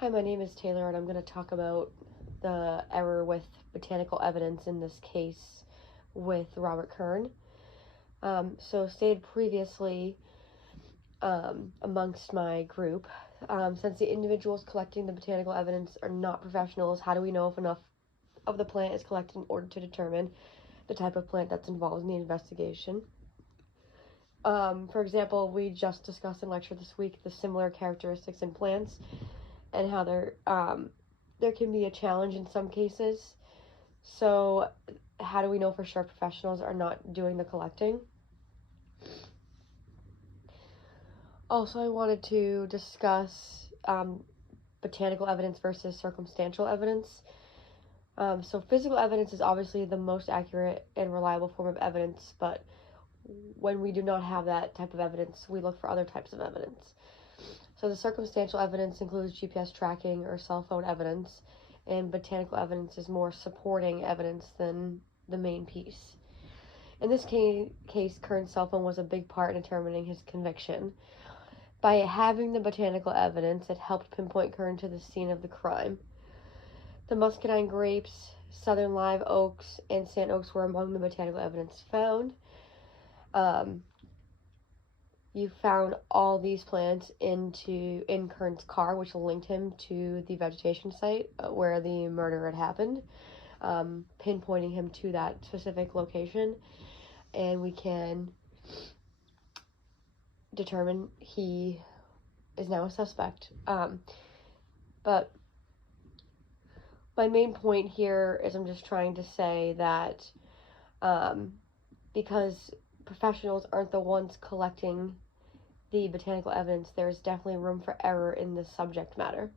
Hi, my name is Taylor, and I'm going to talk about the error with botanical evidence in this case with Robert Kern. So stated previously amongst my group, since the individuals collecting the botanical evidence are not professionals, how do we know if enough of the plant is collected in order to determine the type of plant that's involved in the investigation? For example, we just discussed in lecture this week the similar characteristics in plants and how there can be a challenge in some cases. So how do we know for sure professionals are not doing the collecting? Also, I wanted to discuss botanical evidence versus circumstantial evidence. So physical evidence is obviously the most accurate and reliable form of evidence, but when we do not have that type of evidence, we look for other types of evidence. So the circumstantial evidence includes GPS tracking or cell phone evidence, and botanical evidence is more supporting evidence than the main piece. In this case, Kern's cell phone was a big part in determining his conviction. By having the botanical evidence, it helped pinpoint Kern to the scene of the crime. The muscadine grapes, southern live oaks, and sand oaks were among the botanical evidence found. You found all these plants in Kern's car, which linked him to the vegetation site where the murder had happened, pinpointing him to that specific location, and we can determine he is now a suspect. But my main point here is I'm just trying to say that because professionals aren't the ones collecting the botanical evidence, there's definitely room for error in this subject matter.